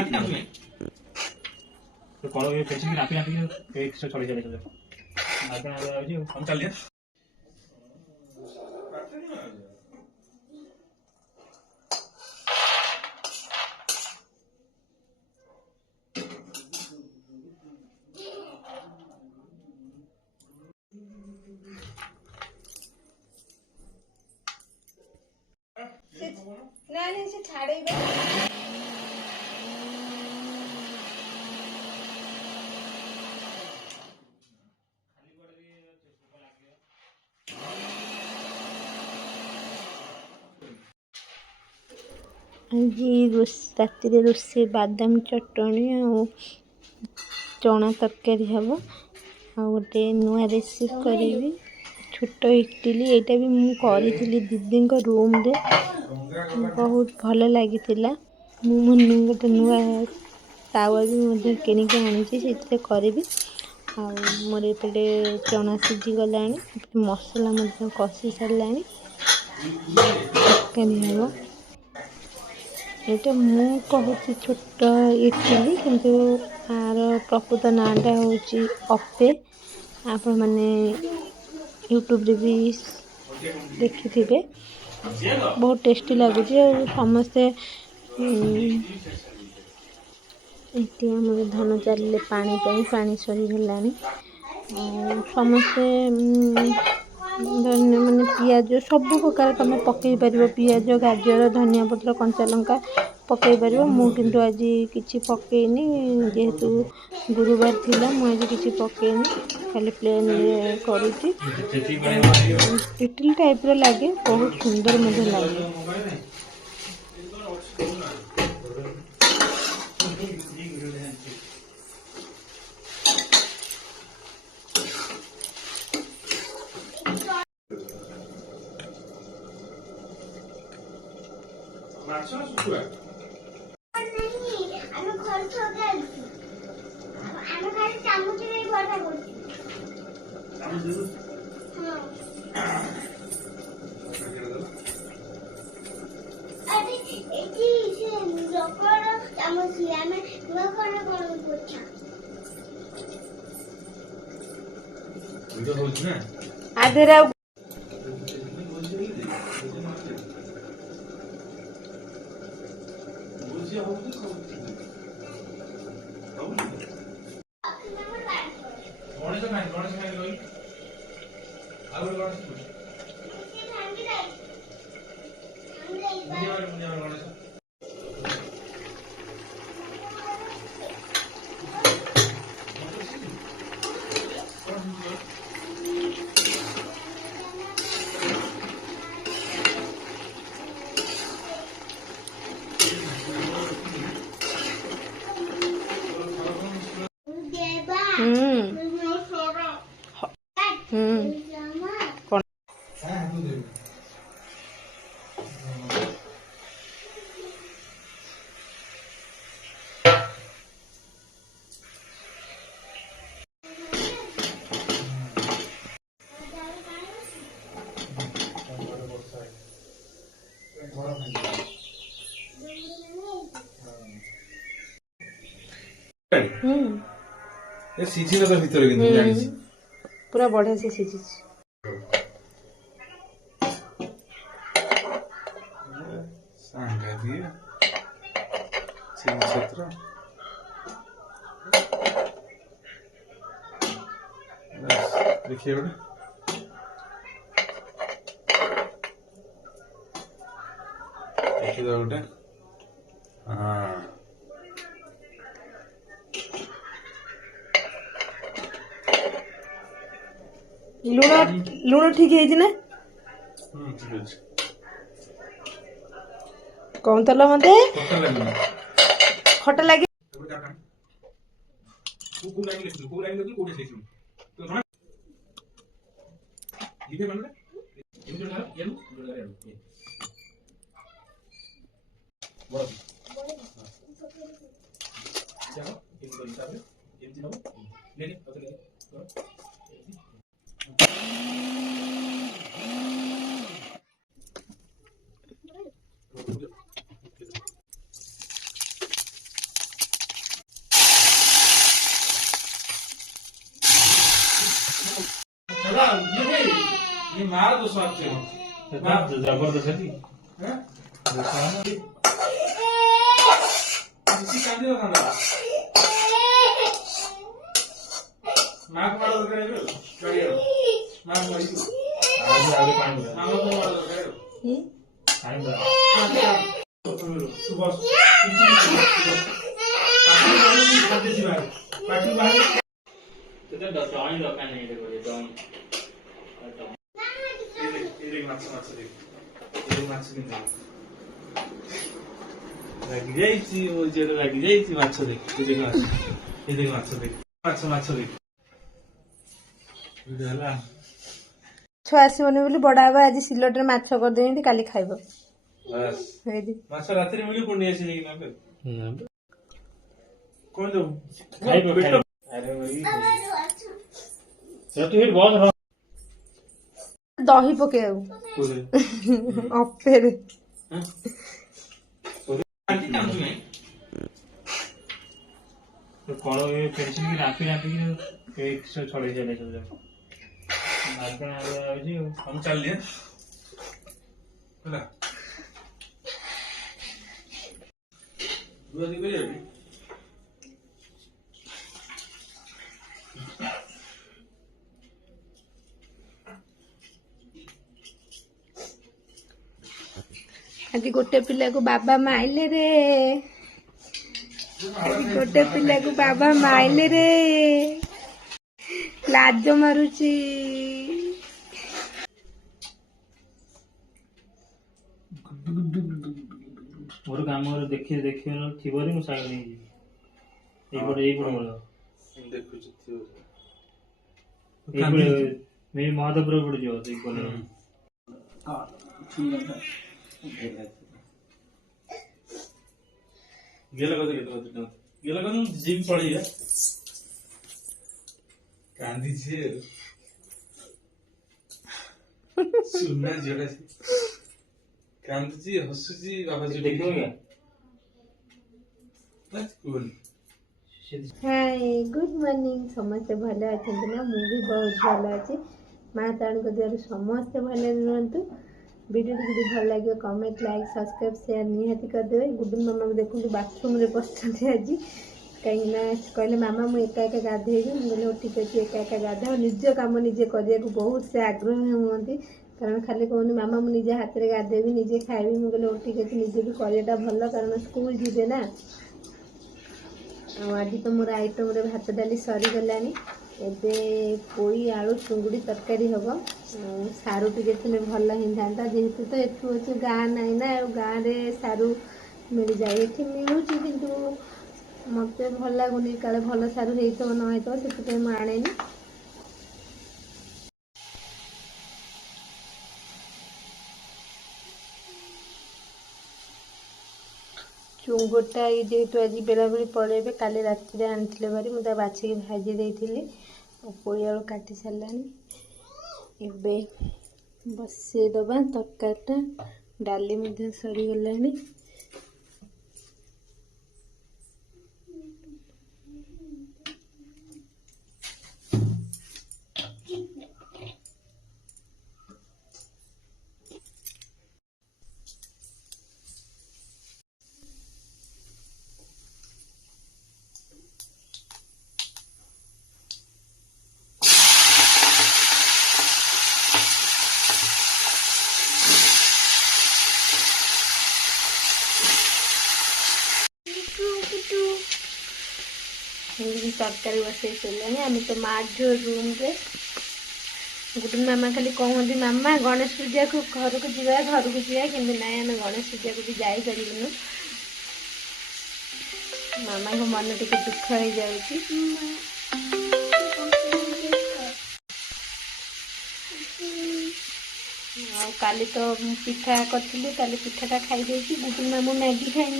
तो करो ये फेंसिंग नापी नापी एक से छोड़ चले चले आगे आ जाओ जी हम चल लिए नहीं से छाड़े आज राति रोषे बादाम चटणी आ चना तरकारी हम आ गोटे नुआ रेसिपी करी छोट इडली यहाँ भी मुझे दीदी रूम रे बहुत भल लगी मुझे गोटे नुआ तावा भी किनिक आनी करी मोर एपटे चना सीझी गला मसला कषि सारा हम यहाँ कहूँ छोट इडली किंतु आर प्रकृत नाटा हूँ अप्पे आपण मैंने यूट्यूब रे भी देखी थे बहुत टेस्टी लगुच समस्ते ये आम धन चलिए पानी सरीगला समस्ते माने पियाज सब प्रकार तुम पकई पार पियाज गाजर धनिया पत्र कंचा लंका पकई पार मुझे आज किसी पकईनी जेहेतु गुरुवार थिला मुझे किसी पकईनी खाली प्लेन करुच्ची इडली टाइप रो लगे बहुत सुंदर मुझे लगे आधेरा सीझी तो भीतर किंतु जानी पूरा बढ़िया से सीझी सांगा दिए सीझी छत्र बस देखिए बेटा देखिए तो बेटा हाँ लुण ठीक है ना कौन तल मते खट लगे ये मार दो स्वाद से जबरदस्त है जी। हैं हाँ? किसी कांदी ना खाना मार मार दो करे गाड़ी मार मार दो आगे पानी दो। मार दो करे पानी दो। सुबह पार्टी बाहर तो पानी दरकार नहीं देखो ये तो ये माछ माछ देख ये माछ नहीं लगी जाइছি ओ जेड लगी जाइছি माछ देख ये देख माछ ये देख माछ देख माछ माछ देख ହେଲା ଛୁଆ ଆସିବନି ବୋଲି ବଡ଼ ବାବା ଆଜି ସିଲଟରେ ମାଛ କରିଦେଇଛନ୍ତି କାଲି ଖାଇବ बस ହେଇଟି माछ रात्रि मिली कोनी आसी नहीं ना कौन दो खाइबो खाइबो। अरे भाई तो फिर बहुत रहा ଦହି ପକେଇବାକୁ पूरे ଅପେରେ आंटी काम नहीं तो करो ये पेंशन की नापी के एक से छोड़े चले सब जाओ। आगे आ जी हम चल लिए बोला दो दिन गए अभी ଆଜି ଗୋଟେ ପିଲାକୁ ବାବା ମାଇଲେ ରେ ଆଜି ଗୋଟେ ପିଲାକୁ ବାବା ମାଇଲେ ରେ ଲାଜ ମାରୁଛି मोर काम मोर देखिए देखिए न थिबरी मु साइड नहीं एई पड़े मोर देखो चित्ती एई पड़े मेरी महादेवपुर पड़ जो एई पड़े हां ठीक है गेला कत गेला कत जिम पड़ी है कांदी छे सुनना जोड़ा कांदी हसुची बाबा जी देखो क्या let's cool hi good morning समस्ते भले अछंती ना मु भी बहुत भल अच्छे माँ ताणी को द्वारा समस्ते भले रुहतु वीडियो যদি ভাল লাগে कमेंट लाइक सब्सक्राइब शेयर निहाती करदेवे गुडुन मामा को देखो बाथरूम रे बसते आज कहीं ना कहले मामा मु एका एका गाधेबी बोले ठीक अच्छे एका एका गाधा निज काम निजे करिया बहुत से आग्रह हुंती कारण खाली कहनी मामा मु निजे हाथ रे गाधेबी निजे खाइबी मु बोले ठीक अच्छे निजे भी करियाटा भल कारण स्कूल जीवे ना आज तो मोर आइटम रे भात डाली सरी गलानी एबे पोई आलू चुंगुड़ी तरकारी हम सारू टे भल ही था जेहेतु तो एठू अच्छे गाँ नाई ना गाँव में सारू मिल जाए ये मिलूँ किंतु मत भल लगुनि काले भल सारू हो न हो से आने चुंगुटा ये जेहेतु आज बेला बेली पड़े काली राति आनी भारी मुझे बाछिकी भाजी देती पोई आलू काटी सारानी एबे बसई दबा तरकारीटा डाली सरी गलानी तरकारी बसई सारे आम तो मार्झ रूम रे गुडुन मामा खाली कहते मामा गणेश पूजा को घर को जा कि ना आम गणेश पूजा को भी जापरूँ मामा को मन टे दुख हो जाऊँगी काली तो पिठा करी काली पिठाटा खाई गुडुन मामू मैगी खाई